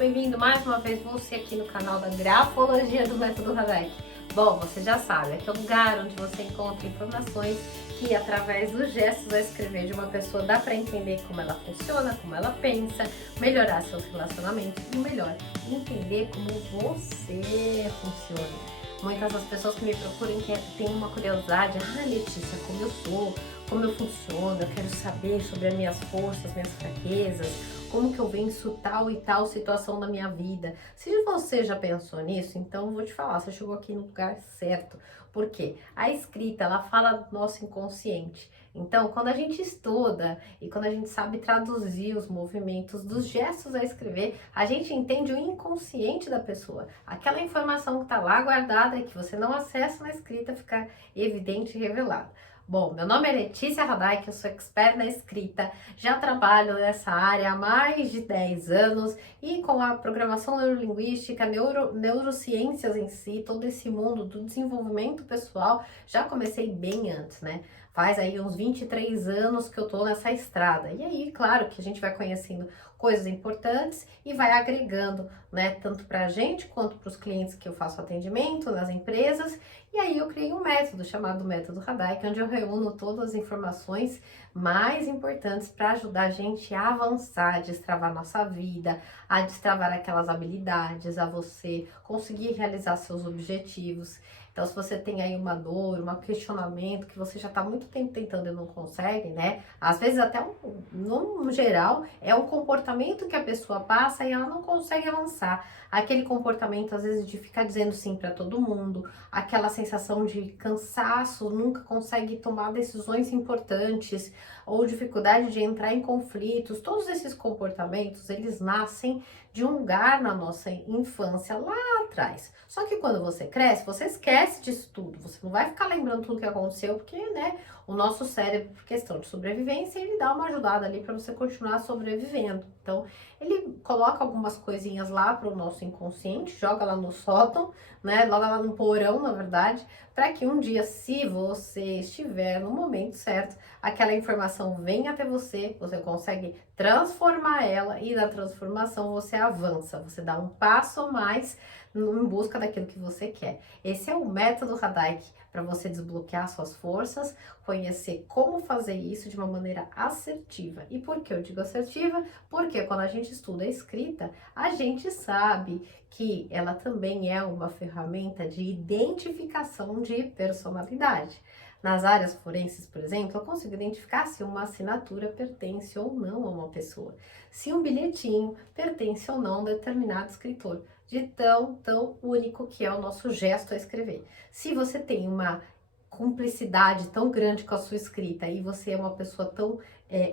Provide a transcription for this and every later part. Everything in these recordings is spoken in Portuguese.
bem-vindo mais uma vez você aqui no canal da Grafologia do Método Radek. Bom, você já sabe, aqui é o lugar onde você encontra informações que através dos gestos a escrever de uma pessoa dá para entender como ela funciona, como ela pensa, melhorar seus relacionamentos e melhor, entender como você funciona. Muitas das pessoas que me procuram têm uma curiosidade, Letícia, como eu sou, como eu funciono, eu quero saber sobre as minhas forças, minhas fraquezas, como que eu venço tal e tal situação da minha vida. Se você já pensou nisso, então eu vou te falar, você chegou aqui no lugar certo. Por quê? A escrita, ela fala do nosso inconsciente. Então, quando a gente estuda e quando a gente sabe traduzir os movimentos dos gestos a escrever, a gente entende o inconsciente da pessoa. Aquela informação que está lá guardada e que você não acessa na escrita fica evidente e revelada. Bom, meu nome é Letícia Radek, eu sou expert na escrita, já trabalho nessa área há mais de 10 anos e com a programação neurolinguística, neurociências em si, todo esse mundo do desenvolvimento pessoal, já comecei bem antes, né? Faz aí uns 23 anos que eu tô nessa estrada. E aí, claro que a gente vai conhecendo coisas importantes e vai agregando, né? Tanto pra gente quanto para os clientes que eu faço atendimento nas empresas. E aí eu criei um método chamado Método Radek, onde eu reúno todas as informações mais importantes para ajudar a gente a avançar, a destravar nossa vida, a destravar aquelas habilidades, a você conseguir realizar seus objetivos. Então, se você tem aí uma dor, um questionamento que você já está muito tempo tentando e não consegue, né? Às vezes até, no geral, é um comportamento que a pessoa passa e ela não consegue avançar. Aquele comportamento, às vezes, de ficar dizendo sim para todo mundo, aquela sensação de cansaço, nunca consegue tomar decisões importantes, ou dificuldade de entrar em conflitos. Todos esses comportamentos, eles nascem de um lugar na nossa infância lá atrás. Só que quando você cresce, você esquece disso tudo. Você não vai ficar lembrando tudo que aconteceu, porque, né, o nosso cérebro, por questão de sobrevivência, ele dá uma ajudada ali para você continuar sobrevivendo. Então, ele coloca algumas coisinhas lá para o nosso inconsciente, joga lá no sótão, né, joga lá no porão, na verdade, para que um dia, se você estiver no momento certo, aquela informação venha até você, você consegue transformar ela e na transformação você avança, você dá um passo a mais em busca daquilo que você quer. Esse é o método Radek para você desbloquear suas forças, conhecer como fazer isso de uma maneira assertiva. E por que eu digo assertiva? Porque quando a gente estuda a escrita, a gente sabe que ela também é uma ferramenta de identificação de personalidade. Nas áreas forenses, por exemplo, eu consigo identificar se uma assinatura pertence ou não a uma pessoa, se um bilhetinho pertence ou não a um determinado escritor, de tão único que é o nosso gesto a escrever. Se você tem uma cumplicidade tão grande com a sua escrita e você é uma pessoa tão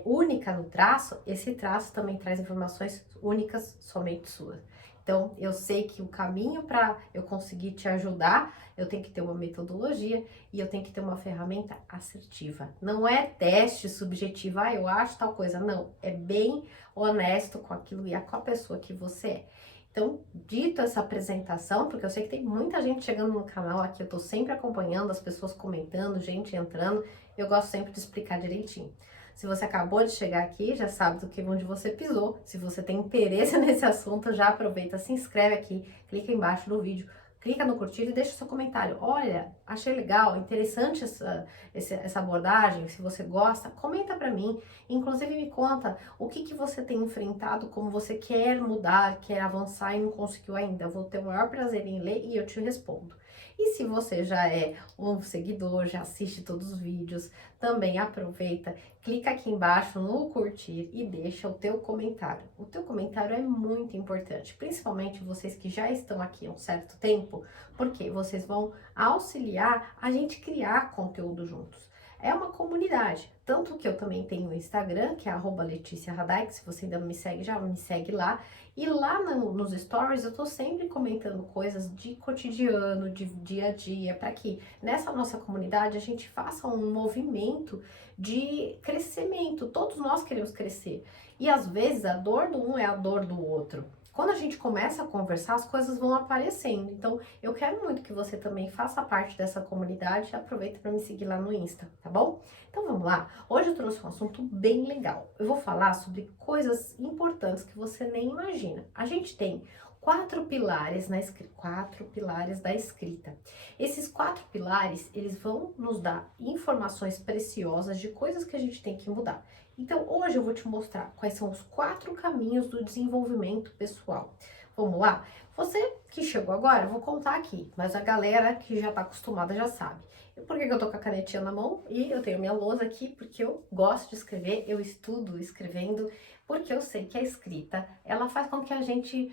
única no traço, esse traço também traz informações únicas somente suas. Então, eu sei que o caminho para eu conseguir te ajudar, eu tenho que ter uma metodologia e eu tenho que ter uma ferramenta assertiva. Não é teste subjetivo, eu acho tal coisa. Não, é bem honesto com aquilo e com a pessoa que você é. Então, dito essa apresentação, porque eu sei que tem muita gente chegando no canal aqui, eu tô sempre acompanhando, as pessoas comentando, gente entrando, eu gosto sempre de explicar direitinho. Se você acabou de chegar aqui, já sabe do que onde você pisou. Se você tem interesse nesse assunto, já aproveita, se inscreve aqui, clica embaixo no vídeo, clica no curtir e deixa seu comentário. Olha, achei legal, interessante essa abordagem, se você gosta, comenta pra mim. Inclusive me conta o que você tem enfrentado, como você quer mudar, quer avançar e não conseguiu ainda. Eu vou ter o maior prazer em ler e eu te respondo. E se você já é um seguidor, já assiste todos os vídeos, também aproveita, clica aqui embaixo no curtir e deixa o teu comentário. O teu comentário é muito importante, principalmente vocês que já estão aqui há um certo tempo, porque vocês vão auxiliar a gente criar conteúdo juntos. É uma comunidade, tanto que eu também tenho o Instagram, que é @LeticiaRadek, se você ainda não me segue, já me segue lá. E lá nos stories eu tô sempre comentando coisas de cotidiano, de dia a dia, para que nessa nossa comunidade a gente faça um movimento de crescimento. Todos nós queremos crescer. E às vezes a dor do um é a dor do outro. quando a gente começa a conversar, as coisas vão aparecendo. Então, eu quero muito que você também faça parte dessa comunidade e aproveita para me seguir lá no Insta, tá bom? Então, vamos lá. Hoje eu trouxe um assunto bem legal. Eu vou falar sobre coisas importantes que você nem imagina. A gente tem 4 pilares da escrita. Esses 4 pilares, eles vão nos dar informações preciosas de coisas que a gente tem que mudar. Então, hoje eu vou te mostrar quais são os 4 caminhos do desenvolvimento pessoal. Vamos lá? Você que chegou agora, eu vou contar aqui, mas a galera que já tá acostumada já sabe. E por que eu tô com a canetinha na mão? E eu tenho minha lousa aqui porque eu gosto de escrever, eu estudo escrevendo, porque eu sei que a escrita, ela faz com que a gente,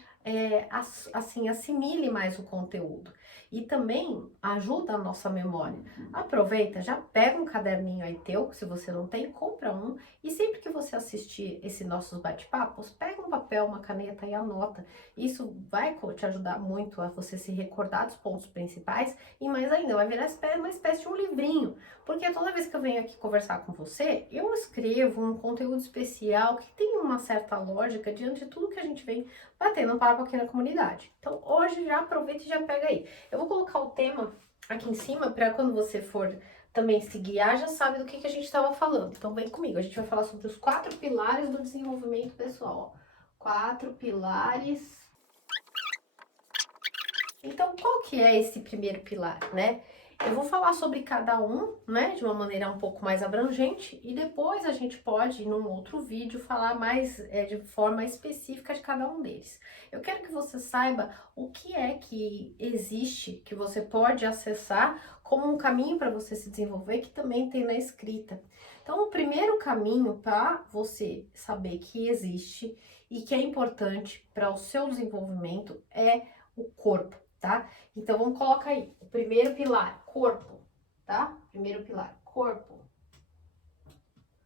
assim, assimile mais o conteúdo. E também ajuda a nossa memória. Aproveita, já pega um caderninho aí teu, se você não tem, compra um. E sempre que você assistir esses nossos bate-papos, pega um papel, uma caneta e anota. Isso vai te ajudar muito a você se recordar dos pontos principais e mais ainda, vai virar uma espécie de um livrinho. Porque toda vez que eu venho aqui conversar com você, eu escrevo um conteúdo especial que tem uma certa lógica diante de tudo que a gente vem batendo papo aqui na comunidade. Então hoje já aproveita e já pega aí. Eu vou colocar o tema aqui em cima para quando você for também se guiar, já sabe do que a gente estava falando. Então vem comigo, a gente vai falar sobre os 4 pilares do desenvolvimento pessoal. 4 pilares. Então, qual que é esse primeiro pilar, né? Eu vou falar sobre cada um, né, de uma maneira um pouco mais abrangente, e depois a gente pode, num outro vídeo, falar mais de forma específica de cada um deles. Eu quero que você saiba o que é que existe, que você pode acessar como um caminho para você se desenvolver, que também tem na escrita. Então, o primeiro caminho para você saber que existe e que é importante para o seu desenvolvimento é o corpo. Tá? Então, vamos colocar aí, o primeiro pilar, corpo, tá? Primeiro pilar, corpo.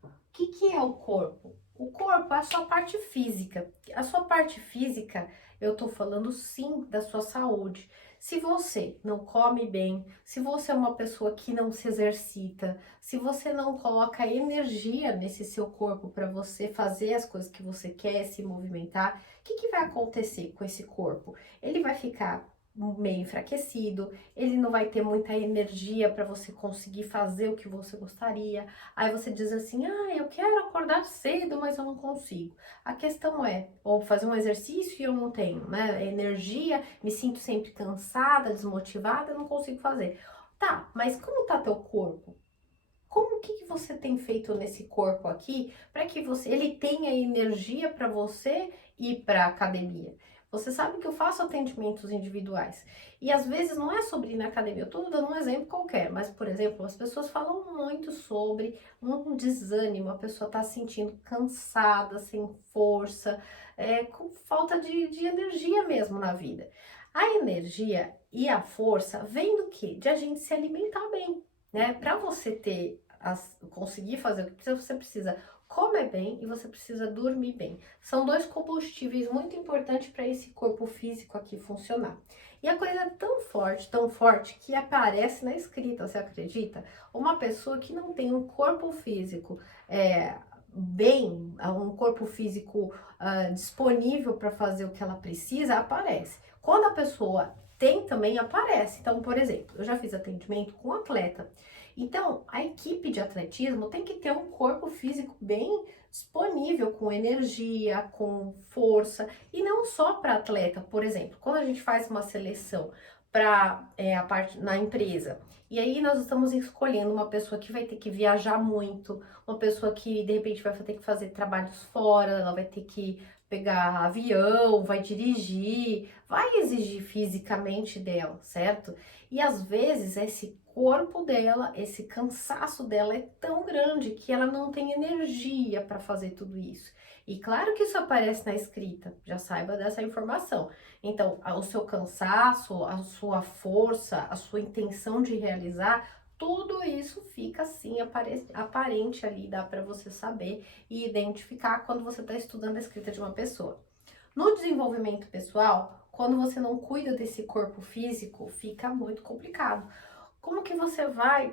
O que é o corpo? O corpo é a sua parte física. A sua parte física, eu tô falando sim da sua saúde. Se você não come bem, se você é uma pessoa que não se exercita, se você não coloca energia nesse seu corpo para você fazer as coisas que você quer, se movimentar, o que vai acontecer com esse corpo? Ele vai ficar meio enfraquecido, ele não vai ter muita energia para você conseguir fazer o que você gostaria. Aí você diz assim, eu quero acordar cedo, mas eu não consigo. A questão é, ou fazer um exercício e eu não tenho, né, energia, me sinto sempre cansada, desmotivada, eu não consigo fazer. Tá, mas como tá teu corpo? O que você tem feito nesse corpo aqui para que ele tenha energia para você ir para a academia? Você sabe que eu faço atendimentos individuais e às vezes não é sobre ir na academia, eu estou dando um exemplo qualquer, mas por exemplo, as pessoas falam muito sobre um desânimo, a pessoa está se sentindo cansada, sem força, com falta de energia mesmo na vida. A energia e a força vem do quê? De a gente se alimentar bem, né? Para você conseguir fazer o que precisa, você precisa comer bem e você precisa dormir bem. São 2 combustíveis muito importantes para esse corpo físico aqui funcionar. E a coisa é tão forte, que aparece na escrita, você acredita? Uma pessoa que não tem um corpo físico um corpo físico disponível para fazer o que ela precisa, aparece. Quando a pessoa tem, também aparece. Então, por exemplo, eu já fiz atendimento com atleta. Então, a equipe de atletismo tem que ter um corpo físico bem disponível, com energia, com força, e não só para atleta. Por exemplo, quando a gente faz uma seleção para a parte na empresa, e aí nós estamos escolhendo uma pessoa que vai ter que viajar muito, uma pessoa que de repente vai ter que fazer trabalhos fora, ela vai ter que pegar avião, vai dirigir, vai exigir fisicamente dela, certo? E às vezes esse corpo dela, esse cansaço dela é tão grande que ela não tem energia para fazer tudo isso. E claro que isso aparece na escrita, já saiba dessa informação. Então, o seu cansaço, a sua força, a sua intenção de realizar, tudo isso fica assim aparente ali, dá para você saber e identificar quando você está estudando a escrita de uma pessoa. No desenvolvimento pessoal, quando você não cuida desse corpo físico, fica muito complicado. Como que você vai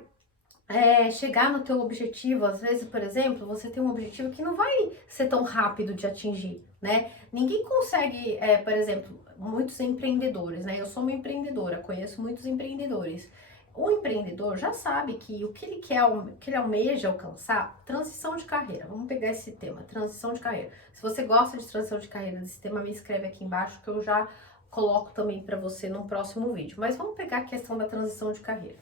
chegar no teu objetivo. Às vezes, por exemplo, você tem um objetivo que não vai ser tão rápido de atingir, né? Ninguém consegue, por exemplo, muitos empreendedores, né? Eu sou uma empreendedora, conheço muitos empreendedores. O empreendedor já sabe que o que ele quer, o que ele almeja alcançar, transição de carreira. Vamos pegar esse tema, transição de carreira. Se você gosta de transição de carreira desse tema, me escreve aqui embaixo que eu já coloco também para você no próximo vídeo. Mas vamos pegar a questão da transição de carreira.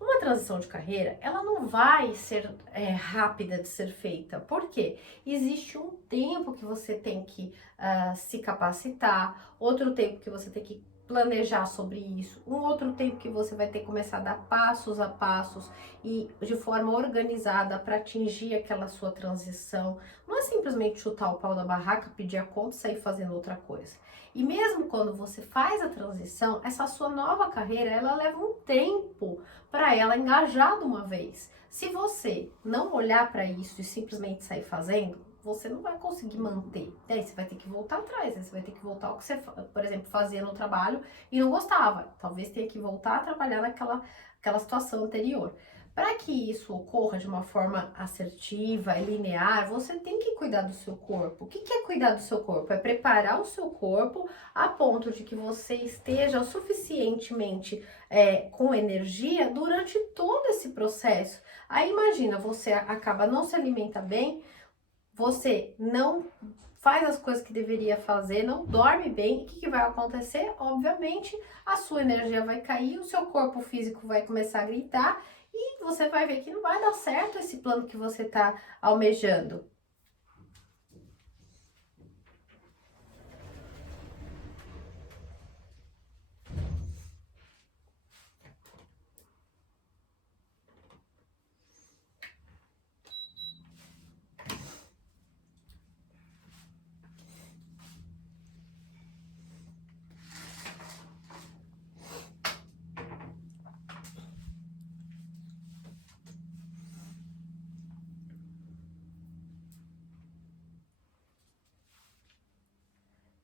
Uma transição de carreira, ela não vai ser rápida de ser feita. Por quê? Existe um tempo que você tem que se capacitar, outro tempo que você tem que planejar sobre isso, um outro tempo que você vai ter que começar a dar passos a passos e de forma organizada para atingir aquela sua transição. Não é simplesmente chutar o pau da barraca, pedir a conta e sair fazendo outra coisa. E mesmo quando você faz a transição, essa sua nova carreira, ela leva um tempo para ela engajar de uma vez. Se você não olhar para isso e simplesmente sair fazendo, você não vai conseguir manter. Daí você vai ter que voltar atrás, você vai ter que voltar ao que você, por exemplo, fazia no trabalho e não gostava. Talvez tenha que voltar a trabalhar naquela situação anterior. Para que isso ocorra de uma forma assertiva e linear, você tem que cuidar do seu corpo. O que é cuidar do seu corpo? É preparar o seu corpo a ponto de que você esteja o suficientemente com energia durante todo esse processo. Aí imagina, você acaba não se alimenta bem, você não faz as coisas que deveria fazer, não dorme bem, o que vai acontecer? Obviamente, a sua energia vai cair, o seu corpo físico vai começar a gritar e você vai ver que não vai dar certo esse plano que você está almejando.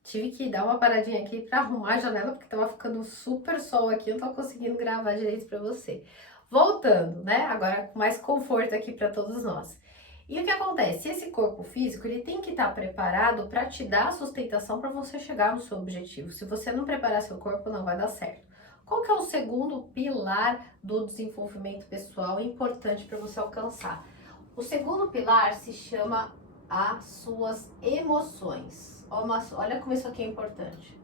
Tive que dar uma paradinha aqui para arrumar a janela, porque tava ficando super sol aqui, eu não tava conseguindo gravar direito para você. Voltando, né? Agora com mais conforto aqui para todos nós. E o que acontece? Esse corpo físico, ele tem que estar preparado para te dar a sustentação para você chegar no seu objetivo. Se você não preparar seu corpo, não vai dar certo. Qual que é o segundo pilar do desenvolvimento pessoal importante para você alcançar? O segundo pilar se chama as suas emoções. Olha como isso aqui é importante.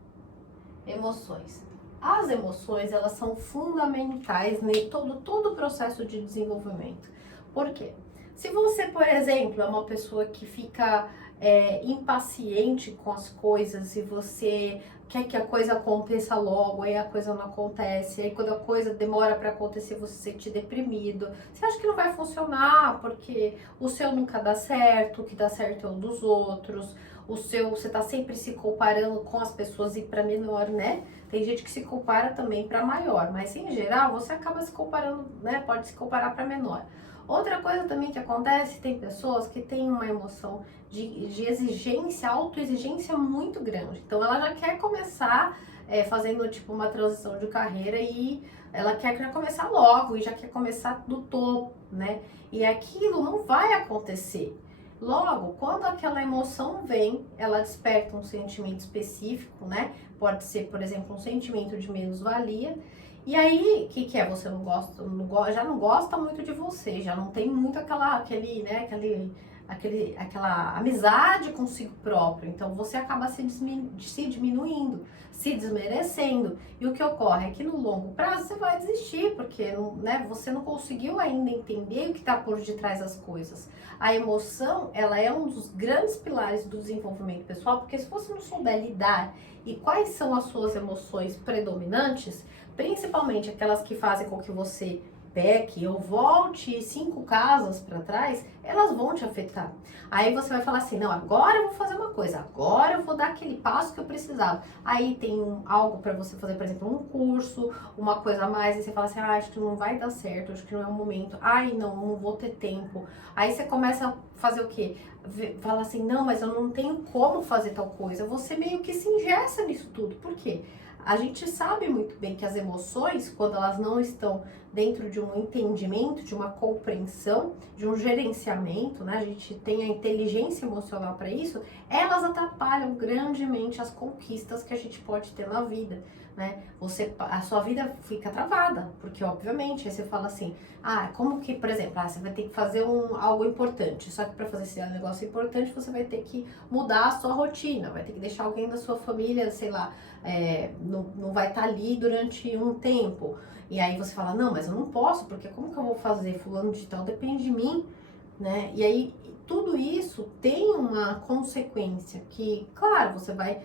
Emoções. As emoções, elas são fundamentais em todo o processo de desenvolvimento. Por quê? Se você, por exemplo, é uma pessoa que fica impaciente com as coisas e você quer que a coisa aconteça logo, aí a coisa não acontece, aí quando a coisa demora para acontecer você se sente deprimido, você acha que não vai funcionar porque o seu nunca dá certo, o que dá certo é o dos outros, você tá sempre se comparando com as pessoas e para menor, né? Tem gente que se compara também para maior, mas em geral você acaba se comparando, né? Pode se comparar para menor. Outra coisa também que acontece, tem pessoas que têm uma emoção de exigência, autoexigência muito grande. Então ela já quer começar fazendo tipo uma transição de carreira e ela quer começar logo e já quer começar do topo, né? E aquilo não vai acontecer. Logo, quando aquela emoção vem, ela desperta um sentimento específico, né? Pode ser, por exemplo, um sentimento de menos-valia. E aí, o que é? Você não gosta, já não gosta muito de você, já não tem muito aquela amizade consigo próprio. Então você acaba se diminuindo, se desmerecendo. E o que ocorre é que no longo prazo você vai desistir, porque né, você não conseguiu ainda entender o que está por detrás das coisas. A emoção, ela é um dos grandes pilares do desenvolvimento pessoal, porque se você não souber lidar e quais são as suas emoções predominantes, principalmente aquelas que fazem com que você peque ou volte 5 casas para trás, elas vão te afetar. Aí você vai falar assim, não, agora eu vou fazer uma coisa, agora eu vou dar aquele passo que eu precisava. Aí tem algo para você fazer, por exemplo, um curso, uma coisa a mais, e você fala assim, acho que não vai dar certo, acho que não é o momento, não vou ter tempo. Aí você começa a fazer o quê? Fala assim, não, mas eu não tenho como fazer tal coisa. Você meio que se engessa nisso tudo. Por quê? A gente sabe muito bem que as emoções, quando elas não estão dentro de um entendimento, de uma compreensão, de um gerenciamento, né? A gente tem a inteligência emocional para isso, elas atrapalham grandemente as conquistas que a gente pode ter na vida, né? A sua vida fica travada, porque obviamente, aí você fala assim, como que, por exemplo, você vai ter que fazer algo importante, só que para fazer esse negócio importante, você vai ter que mudar a sua rotina, vai ter que deixar alguém da sua família, sei lá, não vai estar ali durante um tempo. E aí você fala, não, mas eu não posso, porque como que eu vou fazer? Fulano de tal depende de mim, né? E aí tudo isso tem uma consequência que, claro, você vai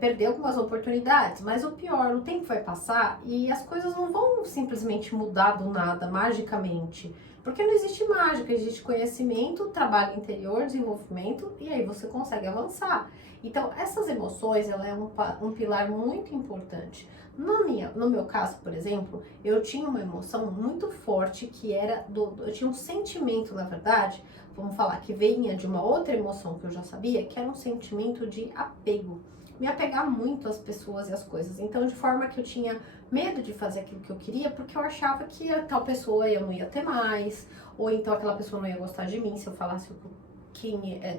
perder algumas oportunidades, mas o pior, o tempo vai passar e as coisas não vão simplesmente mudar do nada, magicamente. Porque não existe mágica, existe conhecimento, trabalho interior, desenvolvimento, e aí você consegue avançar. Então, essas emoções, ela é um pilar muito importante. No meu caso, por exemplo, eu tinha uma emoção muito forte que era eu tinha um sentimento, na verdade, vamos falar, que vinha de uma outra emoção que eu já sabia, que era um sentimento de apego. Me apegar muito às pessoas e às coisas. Então, de forma que eu tinha medo de fazer aquilo que eu queria, porque eu achava que a tal pessoa eu não ia ter mais, ou então aquela pessoa não ia gostar de mim se eu falasse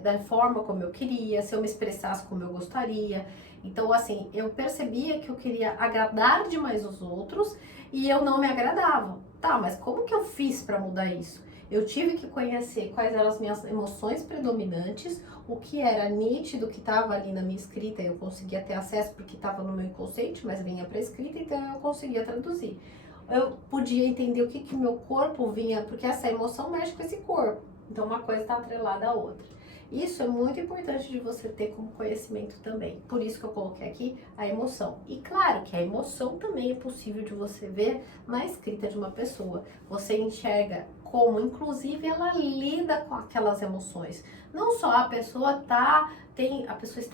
da forma como eu queria, se eu me expressasse como eu gostaria. Então, assim, eu percebia que eu queria agradar demais os outros e eu não me agradava. Tá, mas como que eu fiz para mudar isso? Eu tive que conhecer quais eram as minhas emoções predominantes, o que era nítido, que estava ali na minha escrita, eu conseguia ter acesso porque estava no meu inconsciente, mas vinha para a escrita, então eu conseguia traduzir. Eu podia entender o que meu corpo vinha, porque essa emoção mexe com esse corpo. Então, uma coisa está atrelada à outra. Isso é muito importante de você ter como conhecimento também. Por isso que eu coloquei aqui a emoção. E claro que a emoção também é possível de você ver na escrita de uma pessoa. Você enxerga como, inclusive, ela lida com aquelas emoções. Não só a pessoa está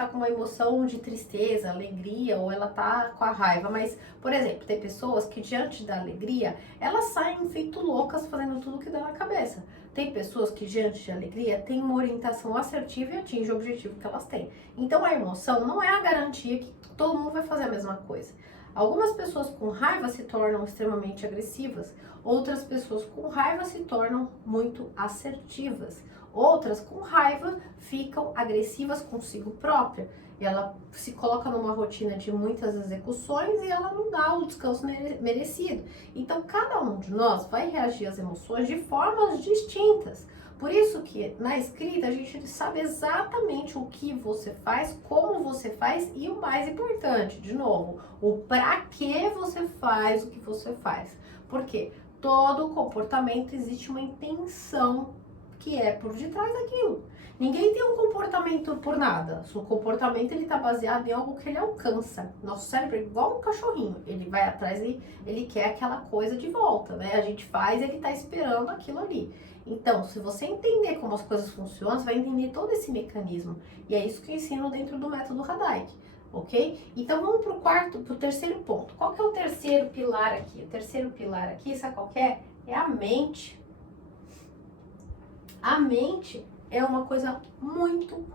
com uma emoção de tristeza, alegria, ou ela está com a raiva, mas, por exemplo, tem pessoas que diante da alegria, elas saem feito loucas fazendo tudo que dá na cabeça. Tem pessoas que diante de alegria têm uma orientação assertiva e atingem o objetivo que elas têm. Então a emoção não é a garantia que todo mundo vai fazer a mesma coisa. Algumas pessoas com raiva se tornam extremamente agressivas, outras pessoas com raiva se tornam muito assertivas. Outras com raiva ficam agressivas consigo própria. Ela se coloca numa rotina de muitas execuções e ela não dá o descanso merecido. Então, cada um de nós vai reagir às emoções de formas distintas. Por isso que na escrita a gente sabe exatamente o que você faz, como você faz e o mais importante, de novo, o para que você faz o que você faz. Porque todo comportamento existe uma intenção que é por detrás daquilo. Ninguém tem um comportamento por nada. O comportamento ele está baseado em algo que ele alcança. Nosso cérebro é igual um cachorrinho. Ele vai atrás e ele quer aquela coisa de volta, né? A gente faz, ele está esperando aquilo ali. Então, se você entender como as coisas funcionam, você vai entender todo esse mecanismo. E é isso que eu ensino dentro do método Radaik, ok? Então, vamos pro terceiro ponto. Qual que é o terceiro pilar aqui? O terceiro pilar aqui, sabe qual que é? É a mente. A mente é uma coisa muito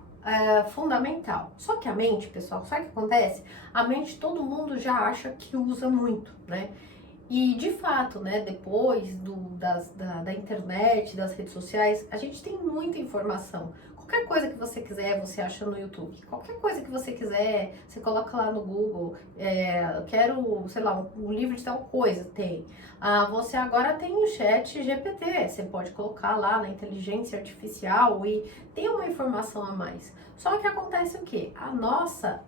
fundamental. Só que a mente, pessoal, sabe o que acontece? A mente todo mundo já acha que usa muito, né? E de fato, né, depois da internet, das redes sociais, a gente tem muita informação. Qualquer coisa que você quiser, você acha no YouTube. Qualquer coisa que você quiser, você coloca lá no Google. Quero, sei lá, um livro de tal coisa, tem. Você agora tem o chat GPT, você pode colocar lá na inteligência artificial e tem uma informação a mais. Só que acontece o quê? A nossa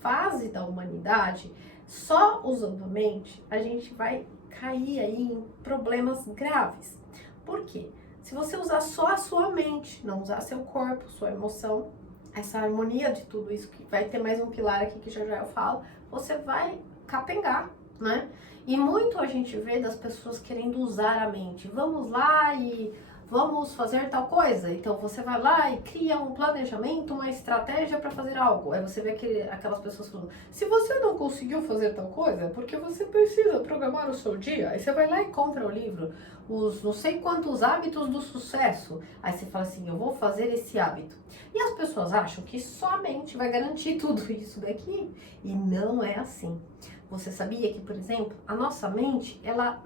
fase da humanidade, só usando a mente, a gente vai cair aí em problemas graves. Por quê? Se você usar só a sua mente, não usar seu corpo, sua emoção, essa harmonia de tudo isso, que vai ter mais um pilar aqui que já eu falo, você vai capengar, né? E muito a gente vê das pessoas querendo usar a mente. Vamos lá e vamos fazer tal coisa. Então você vai lá e cria um planejamento, uma estratégia para fazer algo. Aí você vê aquelas pessoas falando, se você não conseguiu fazer tal coisa, é porque você precisa programar o seu dia. Aí você vai lá e compra o livro, os não sei quantos hábitos do sucesso. Aí você fala assim, eu vou fazer esse hábito. E as pessoas acham que somente vai garantir tudo isso daqui. E não é assim. Você sabia que, por exemplo, a nossa mente, ela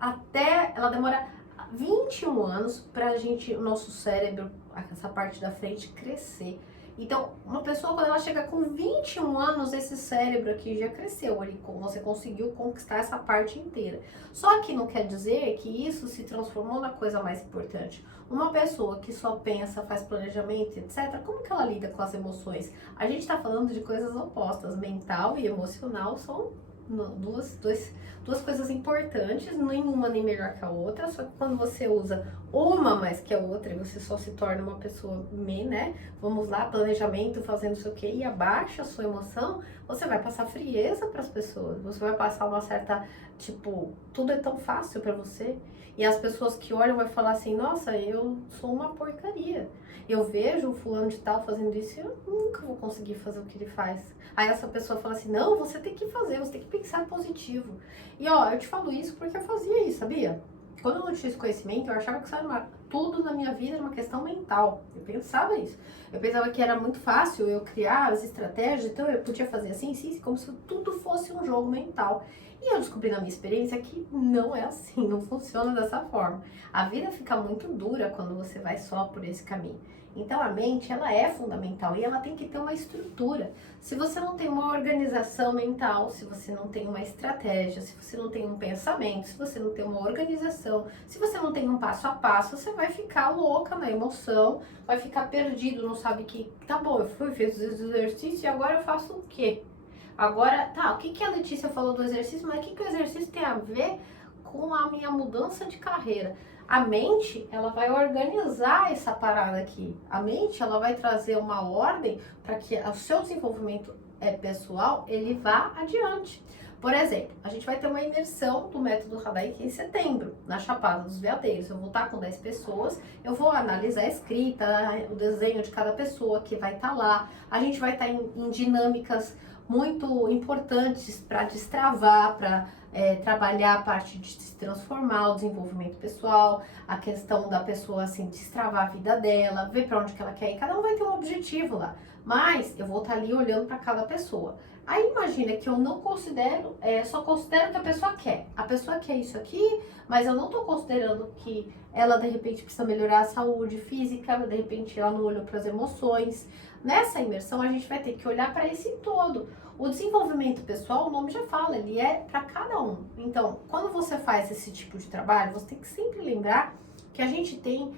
demora 21 anos pra gente, o nosso cérebro, essa parte da frente, crescer. Então, uma pessoa, quando ela chega com 21 anos, esse cérebro aqui já cresceu, você conseguiu conquistar essa parte inteira. Só que não quer dizer que isso se transformou na coisa mais importante. Uma pessoa que só pensa, faz planejamento, etc., como que ela lida com as emoções? A gente está falando de coisas opostas, mental e emocional são duas coisas importantes, nenhuma nem melhor que a outra, só que quando você usa uma mais que a outra e você só se torna uma pessoa, né? Vamos lá, planejamento, fazendo isso aqui, e abaixa a sua emoção, você vai passar frieza para as pessoas, você vai passar uma certa, tipo, tudo é tão fácil para você. E as pessoas que olham vão falar assim, nossa, eu sou uma porcaria. Eu vejo o fulano de tal fazendo isso e eu nunca vou conseguir fazer o que ele faz. Aí essa pessoa fala assim, não, você tem que fazer, você tem que pensar positivo. E ó, eu te falo isso porque eu fazia isso, sabia? Quando eu não tinha esse conhecimento, eu achava que tudo na minha vida era uma questão mental. Eu pensava isso. Eu pensava que era muito fácil eu criar as estratégias, então eu podia fazer assim, sim, como se tudo fosse um jogo mental. E eu descobri na minha experiência que não é assim, não funciona dessa forma. A vida fica muito dura quando você vai só por esse caminho. Então a mente, ela é fundamental e ela tem que ter uma estrutura. Se você não tem uma organização mental, se você não tem uma estratégia, se você não tem um pensamento, se você não tem uma organização, se você não tem um passo a passo, você vai ficar louca na emoção, vai ficar perdido, não sabe que, tá bom, eu fiz os exercícios e agora eu faço o quê? Agora, tá, o que a Letícia falou do exercício, mas o que o exercício tem a ver com a minha mudança de carreira? A mente, ela vai organizar essa parada aqui. A mente, ela vai trazer uma ordem para que o seu desenvolvimento pessoal, ele vá adiante. Por exemplo, a gente vai ter uma imersão do método Hadaiki em setembro, na Chapada dos Veadeiros. Eu vou estar com 10 pessoas, eu vou analisar a escrita, o desenho de cada pessoa que vai estar lá. A gente vai estar em dinâmicas muito importantes para destravar, para trabalhar a parte de se transformar, o desenvolvimento pessoal, a questão da pessoa assim, destravar a vida dela, ver para onde que ela quer ir. Cada um vai ter um objetivo lá, mas eu vou estar ali olhando para cada pessoa. Aí imagina que eu não considero, só considero o que a pessoa quer. A pessoa quer isso aqui, mas eu não estou considerando que ela de repente precisa melhorar a saúde física, de repente ela não olhou para as emoções. Nessa imersão a gente vai ter que olhar para esse todo. O desenvolvimento pessoal, o nome já fala, ele é para cada um. Então, quando você faz esse tipo de trabalho, você tem que sempre lembrar que a gente tem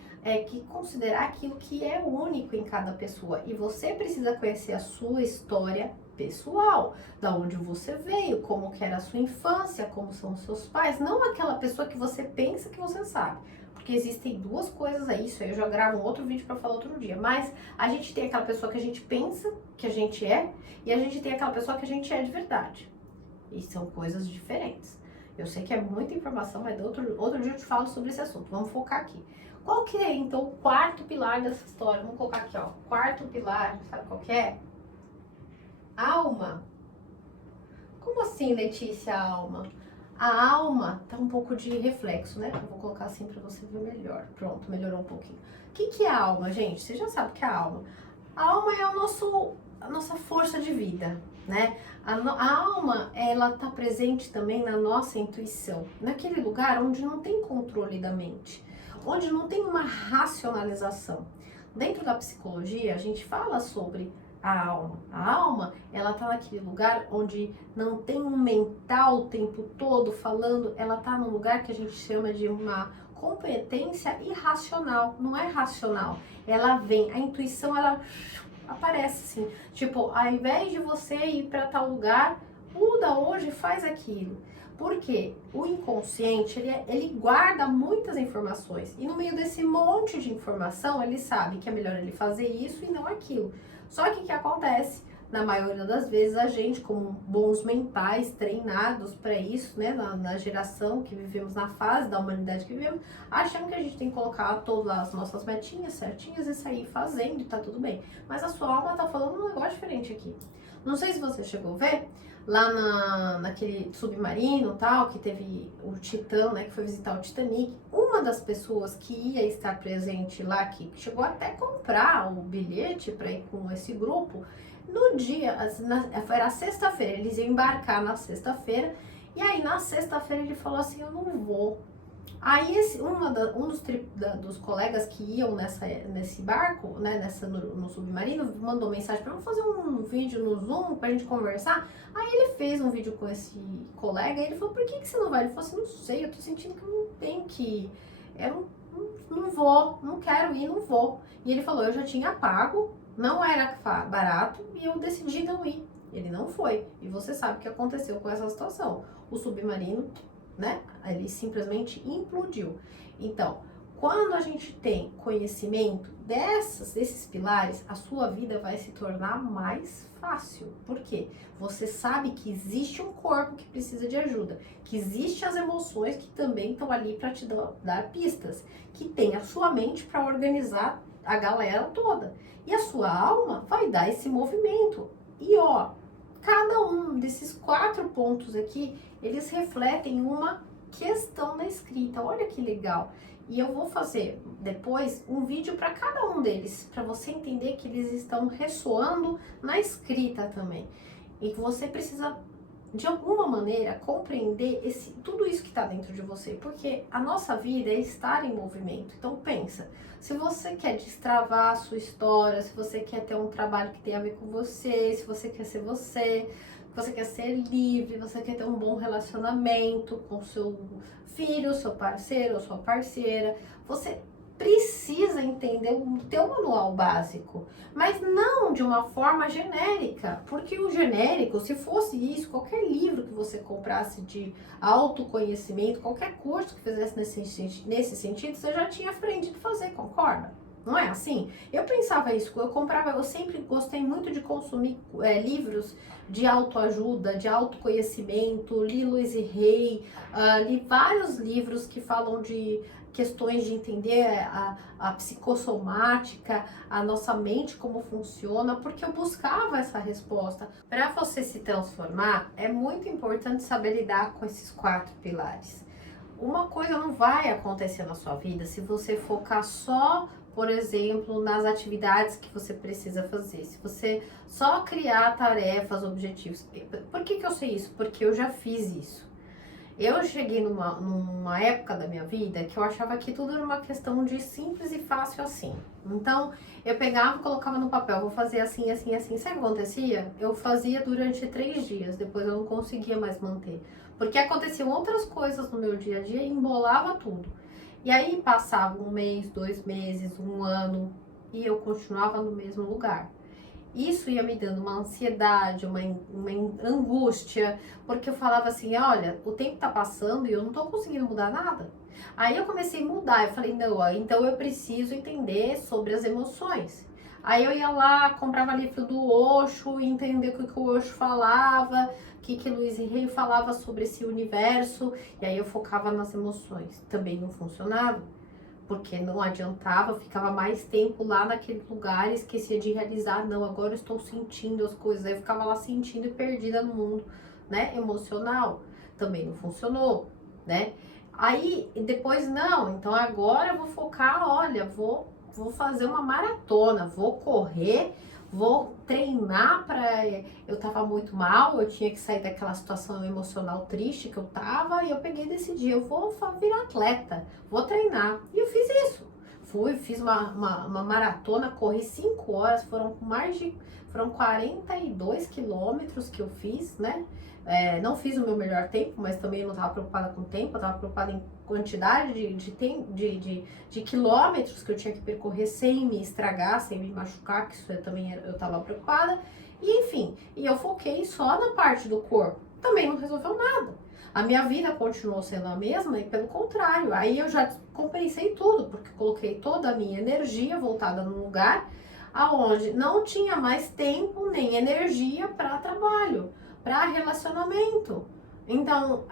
que considerar aquilo que é único em cada pessoa. E você precisa conhecer a sua história pessoal, da onde você veio, como que era a sua infância, como são os seus pais, não aquela pessoa que você pensa que você sabe. Porque existem duas coisas aí, isso aí eu já gravo um outro vídeo para falar outro dia, mas a gente tem aquela pessoa que a gente pensa que a gente é e a gente tem aquela pessoa que a gente é de verdade. E são coisas diferentes. Eu sei que é muita informação, mas outro dia eu te falo sobre esse assunto. Vamos focar aqui. Qual que é, então, o quarto pilar dessa história? Vamos colocar aqui, ó. Quarto pilar, sabe qual que é? Alma. Como assim, Letícia, alma? A alma tá um pouco de reflexo, né? Eu vou colocar assim pra você ver melhor. Pronto, melhorou um pouquinho. O que é a alma, gente? Você já sabe o que é a alma. A alma é a nossa força de vida, né? A alma, ela tá presente também na nossa intuição. Naquele lugar onde não tem controle da mente. Onde não tem uma racionalização. Dentro da psicologia, a gente fala sobre a alma. A alma, ela tá naquele lugar onde não tem um mental o tempo todo falando, ela tá num lugar que a gente chama de uma competência irracional, não é racional. Ela vem, a intuição, ela aparece assim, tipo, ao invés de você ir para tal lugar, muda hoje e faz aquilo. Porque o inconsciente, ele guarda muitas informações e no meio desse monte de informação, ele sabe que é melhor ele fazer isso e não aquilo. Só que o que acontece? na maioria das vezes, a gente, como bons mentais, treinados para isso, né, na geração que vivemos, na fase da humanidade que vivemos, achamos que a gente tem que colocar todas as nossas metinhas certinhas e sair fazendo e tá tudo bem. Mas a sua alma tá falando um negócio diferente aqui. Não sei se você chegou a ver, lá naquele submarino tal, que teve o Titã, né, que foi visitar o Titanic, uma das pessoas que ia estar presente lá, que chegou até comprar o bilhete para ir com esse grupo, no dia, era sexta-feira, eles iam embarcar na sexta-feira, e aí na sexta-feira ele falou assim, eu não vou. Aí um dos colegas que iam nesse barco, né, no submarino, mandou mensagem para eu fazer um vídeo no Zoom pra gente conversar. Aí ele fez um vídeo com esse colega e ele falou, por que você não vai? Ele falou assim, não sei, eu tô sentindo que eu não tenho que ir. Eu não vou, não quero ir, não vou. E ele falou, eu já tinha pago, não era barato e eu decidi não ir. Ele não foi. E você sabe o que aconteceu com essa situação. O submarino, né, ele simplesmente implodiu. Então, quando a gente tem conhecimento desses pilares, a sua vida vai se tornar mais fácil. Por quê? Você sabe que existe um corpo que precisa de ajuda, que existem as emoções que também estão ali para te dar pistas, que tem a sua mente para organizar a galera toda. E a sua alma vai dar esse movimento. E ó, cada um desses 4 pontos aqui, eles refletem uma questão na escrita. Olha que legal. E eu vou fazer depois um vídeo para cada um deles, para você entender que eles estão ressoando na escrita também. E que você precisa, de alguma maneira, compreender tudo isso que está dentro de você. Porque a nossa vida é estar em movimento. Então pensa, se você quer destravar a sua história, se você quer ter um trabalho que tem a ver com você, se você quer ser você quer ser livre, você quer ter um bom relacionamento com seu filho, seu parceiro ou sua parceira, você precisa entender o teu manual básico, mas não de uma forma genérica, porque o genérico, se fosse isso, qualquer livro que você comprasse de autoconhecimento, qualquer curso que fizesse nesse sentido, você já tinha aprendido a fazer, concorda? Não é assim? Eu pensava isso, eu sempre gostei muito de consumir livros de autoajuda, de autoconhecimento, li Louise Hay, li vários livros que falam de questões de entender a psicossomática, a nossa mente, como funciona, porque eu buscava essa resposta. Para você se transformar, é muito importante saber lidar com esses 4 pilares. Uma coisa não vai acontecer na sua vida se você focar só, por exemplo, nas atividades que você precisa fazer. Se você só criar tarefas, objetivos. Por que eu sei isso? Porque eu já fiz isso. Eu cheguei numa época da minha vida que eu achava que tudo era uma questão de simples e fácil assim. Então, eu pegava e colocava no papel, vou fazer assim, assim, assim. Sabe o que acontecia? Eu fazia durante 3 dias, depois eu não conseguia mais manter. Porque aconteciam outras coisas no meu dia a dia e embolava tudo. E aí passava 1 mês, 2 meses, 1 ano e eu continuava no mesmo lugar. Isso ia me dando uma ansiedade, uma angústia, porque eu falava assim, olha, o tempo tá passando e eu não tô conseguindo mudar nada. Aí eu comecei a mudar, eu falei, não, então eu preciso entender sobre as emoções. Aí eu ia lá, comprava livro do Osho, entender o que o Osho falava, o que Louise Hay falava sobre esse universo, e aí eu focava nas emoções. Também não funcionava, porque não adiantava, ficava mais tempo lá naquele lugar e esquecia de realizar, não, agora eu estou sentindo as coisas, aí eu ficava lá sentindo e perdida no mundo, né, emocional, também não funcionou, né, aí depois não, então agora eu vou focar, olha, vou fazer uma maratona, vou correr, vou treinar eu tava muito mal, eu tinha que sair daquela situação emocional triste que eu tava, e eu peguei e decidi, eu vou virar atleta, vou treinar. E eu fiz isso. Fiz uma maratona, corri 5 horas, foram 42 quilômetros que eu fiz, né? Não fiz o meu melhor tempo, mas também não estava preocupada com o tempo, eu estava preocupada em quantidade de quilômetros que eu tinha que percorrer sem me estragar, sem me machucar, que isso eu estava preocupada. E enfim, eu foquei só na parte do corpo, também não resolveu nada. A minha vida continuou sendo a mesma e pelo contrário, aí eu já compensei tudo, porque coloquei toda a minha energia voltada no lugar. aonde não tinha mais tempo nem energia para trabalho, para relacionamento. Então,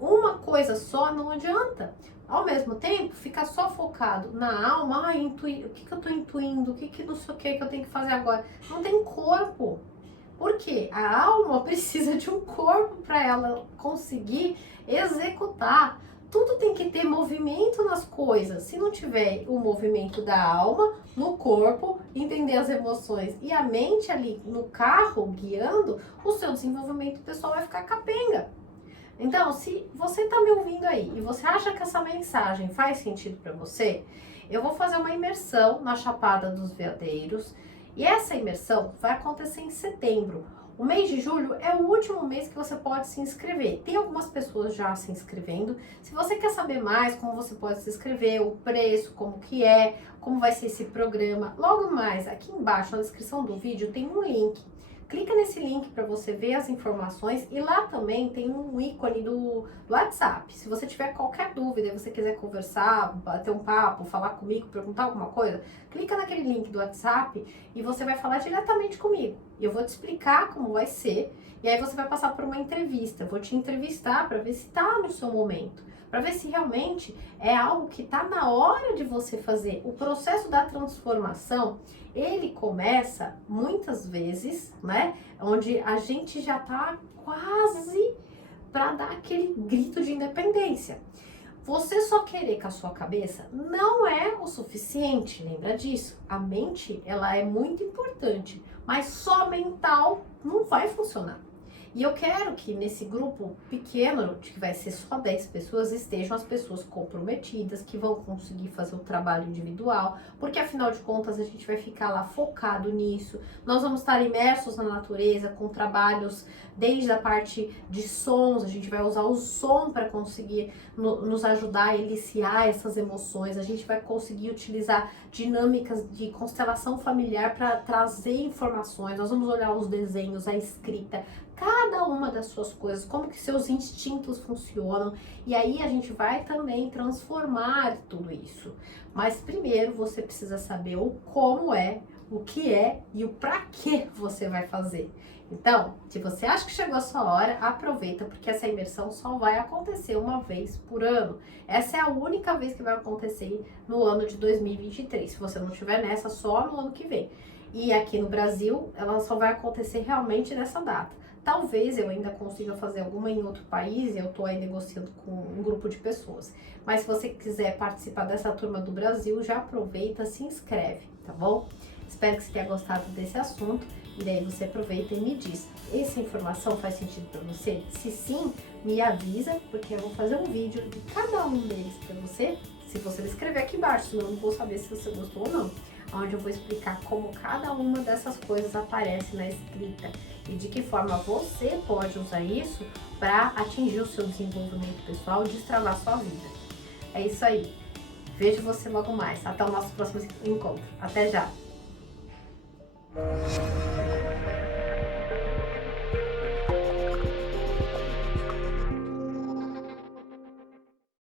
uma coisa só não adianta. Ao mesmo tempo, ficar só focado na alma, o que eu tô intuindo, o que não sei o que eu tenho que fazer agora. Não tem corpo. Por quê? A alma precisa de um corpo para ela conseguir executar. Tudo tem que ter movimento nas coisas. Se não tiver o movimento da alma no corpo, entender as emoções e a mente ali no carro guiando, o seu desenvolvimento pessoal vai ficar capenga. Então, se você está me ouvindo aí e você acha que essa mensagem faz sentido para você, eu vou fazer uma imersão na Chapada dos Veadeiros e essa imersão vai acontecer em setembro. O mês de julho é o último mês que você pode se inscrever. Tem algumas pessoas já se inscrevendo. Se você quer saber mais como você pode se inscrever, o preço, como que é, como vai ser esse programa, logo mais aqui embaixo na descrição do vídeo tem um link. Clica nesse link para você ver as informações e lá também tem um ícone do WhatsApp. Se você tiver qualquer dúvida e você quiser conversar, bater um papo, falar comigo, perguntar alguma coisa, clica naquele link do WhatsApp e você vai falar diretamente comigo. E eu vou te explicar como vai ser e aí você vai passar por uma entrevista. Eu vou te entrevistar para ver se está no seu momento, para ver se realmente é algo que está na hora de você fazer. O processo da transformação, ele começa muitas vezes, né, onde a gente já tá quase para dar aquele grito de independência. Você só querer com a sua cabeça não é o suficiente, lembra disso? A mente, ela é muito importante, mas só mental não vai funcionar. E eu quero que nesse grupo pequeno, que vai ser só 10 pessoas, estejam as pessoas comprometidas, que vão conseguir fazer o trabalho individual, porque afinal de contas a gente vai ficar lá focado nisso. Nós vamos estar imersos na natureza, com trabalhos desde a parte de sons, a gente vai usar o som para conseguir nos ajudar a eliciar essas emoções, a gente vai conseguir utilizar dinâmicas de constelação familiar para trazer informações, nós vamos olhar os desenhos, a escrita, cada uma das suas coisas, como que seus instintos funcionam, e aí a gente vai também transformar tudo isso. Mas primeiro você precisa saber o como é, o que é e o para que você vai fazer. Então, se você acha que chegou a sua hora, aproveita, porque essa imersão só vai acontecer uma vez por ano. Essa é a única vez que vai acontecer no ano de 2023. Se você não estiver nessa, só no ano que vem. E aqui no Brasil, ela só vai acontecer realmente nessa data. Talvez eu ainda consiga fazer alguma em outro país, eu tô aí negociando com um grupo de pessoas. Mas se você quiser participar dessa turma do Brasil, já aproveita, se inscreve, tá bom? Espero que você tenha gostado desse assunto e daí você aproveita e me diz, essa informação faz sentido para você? Se sim, me avisa, porque eu vou fazer um vídeo de cada um deles para você, se você me escrever aqui embaixo, senão eu não vou saber se você gostou ou não. Onde eu vou explicar como cada uma dessas coisas aparece na escrita e de que forma você pode usar isso para atingir o seu desenvolvimento pessoal e destravar sua vida. É isso aí. Vejo você logo mais. Até o nosso próximo encontro. Até já!